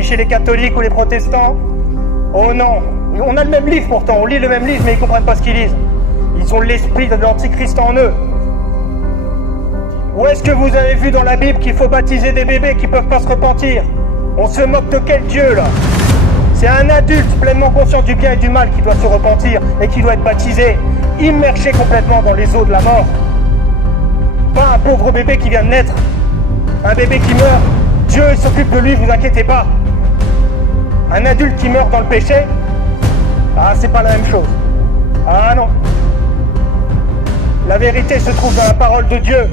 ni chez les catholiques ou les protestants. Oh non, on a le même livre pourtant, on lit le même livre, mais ils ne comprennent pas ce qu'ils lisent. Ils ont l'esprit de l'antichrist en eux. Où est-ce que vous avez vu dans la Bible qu'il faut baptiser des bébés qui ne peuvent pas se repentir? On se moque de quel Dieu là? C'est un adulte pleinement conscient du bien et du mal qui doit se repentir et qui doit être baptisé, immergé complètement dans les eaux de la mort. Pas un pauvre bébé qui vient de naître, un bébé qui meurt. Dieu s'occupe de lui, vous inquiétez pas. Un adulte qui meurt dans le péché, ah, c'est pas la même chose. Ah non. La vérité se trouve dans la parole de Dieu.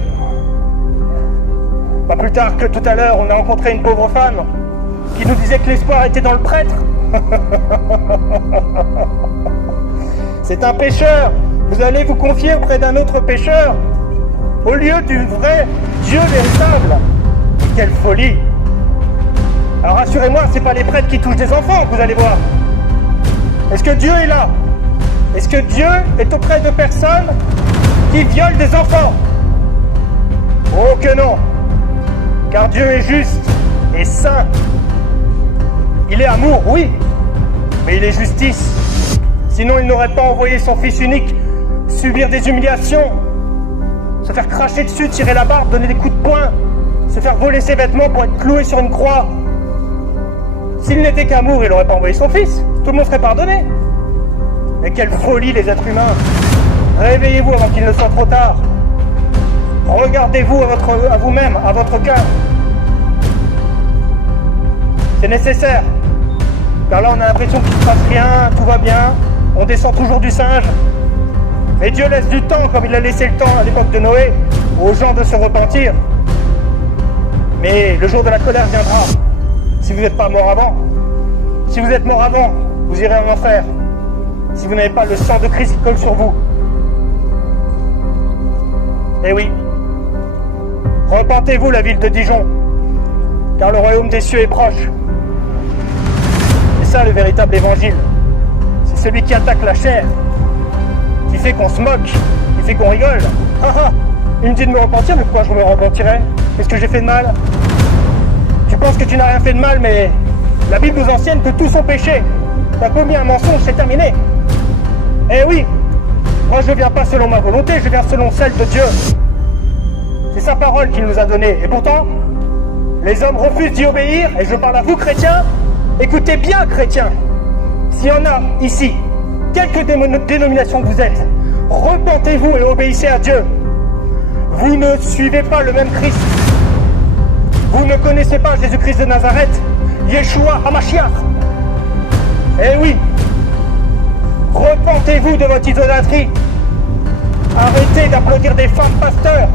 Pas plus tard que tout à l'heure, on a rencontré une pauvre femme qui nous disait que l'espoir était dans le prêtre. C'est un pécheur. Vous allez vous confier auprès d'un autre pécheur au lieu du vrai Dieu véritable. Quelle folie! Alors rassurez-moi, c'est pas les prêtres qui touchent des enfants que vous allez voir. Est-ce que Dieu est là? Est-ce que Dieu est auprès de personnes qui violent des enfants? Oh que non! Car Dieu est juste et saint. Il est amour, oui, mais il est justice. Sinon, il n'aurait pas envoyé son Fils unique subir des humiliations, se faire cracher dessus, tirer la barbe, donner des coups de poing, se faire voler ses vêtements pour être cloué sur une croix. S'il n'était qu'amour, il n'aurait pas envoyé son Fils. Tout le monde serait pardonné. Mais quelle folie, les êtres humains! Réveillez-vous avant qu'il ne soit trop tard. Regardez-vous à vous-même, à votre cœur. C'est nécessaire. Car là, on a l'impression qu'il ne se passe rien, tout va bien, on descend toujours du singe. Mais Dieu laisse du temps, comme il a laissé le temps à l'époque de Noé, aux gens de se repentir. Mais le jour de la colère viendra, si vous n'êtes pas mort avant. Si vous êtes mort avant, vous irez en enfer. Si vous n'avez pas le sang de Christ qui colle sur vous. Eh oui. Repentez-vous, la ville de Dijon, car le royaume des cieux est proche. C'est ça le véritable évangile. C'est celui qui attaque la chair, qui fait qu'on se moque, qui fait qu'on rigole. Il me dit de me repentir, mais pourquoi je me repentirais? Qu'est-ce que j'ai fait de mal? Tu penses que tu n'as rien fait de mal, mais la Bible nous enseigne que tous sont péchés. T'as commis un mensonge, c'est terminé. Eh oui, moi je ne viens pas selon ma volonté, je viens selon celle de Dieu. C'est sa parole qu'il nous a donnée. Et pourtant, les hommes refusent d'y obéir, et je parle à vous, chrétiens. Écoutez bien, chrétiens. S'il y en a ici, quelque dénomination que vous êtes, repentez-vous et obéissez à Dieu. Vous ne suivez pas le même Christ. Vous ne connaissez pas Jésus-Christ de Nazareth, Yeshua HaMashiach. Eh oui. Repentez-vous de votre idolâtrie. Arrêtez d'applaudir des femmes pasteurs.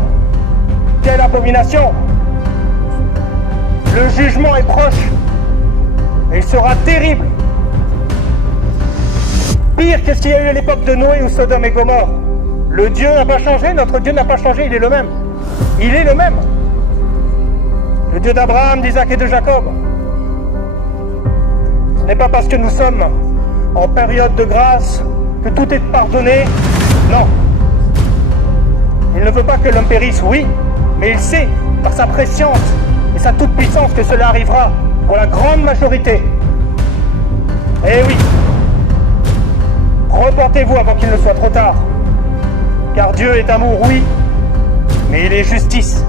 Quelle abomination! Le jugement est proche. Et il sera terrible. Pire, qu'est-ce qu'il y a eu à l'époque de Noé ou Sodome et Gomorrhe? Le Dieu n'a pas changé, notre Dieu n'a pas changé, il est le même. Il est le même. Le Dieu d'Abraham, d'Isaac et de Jacob. Ce n'est pas parce que nous sommes en période de grâce que tout est pardonné. Non. Il ne veut pas que l'homme périsse, oui, mais il sait, par sa préscience et sa toute-puissance, que cela arrivera pour la grande majorité. Eh oui. Repentez-vous avant qu'il ne soit trop tard. Car Dieu est amour, oui, mais il est justice.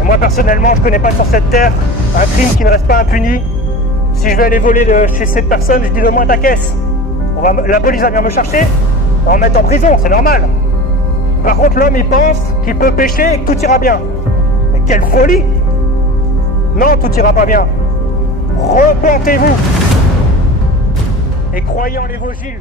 Et moi, personnellement, je ne connais pas sur cette terre un crime qui ne reste pas impuni. Si je vais aller voler chez cette personne, je dis donne-moi ta caisse. La police va venir me chercher, on va me mettre en prison, c'est normal. Par contre, l'homme, il pense qu'il peut pécher et que tout ira bien. Mais quelle folie! Non, tout ira pas bien. Repentez-vous et croyez en l'évangile.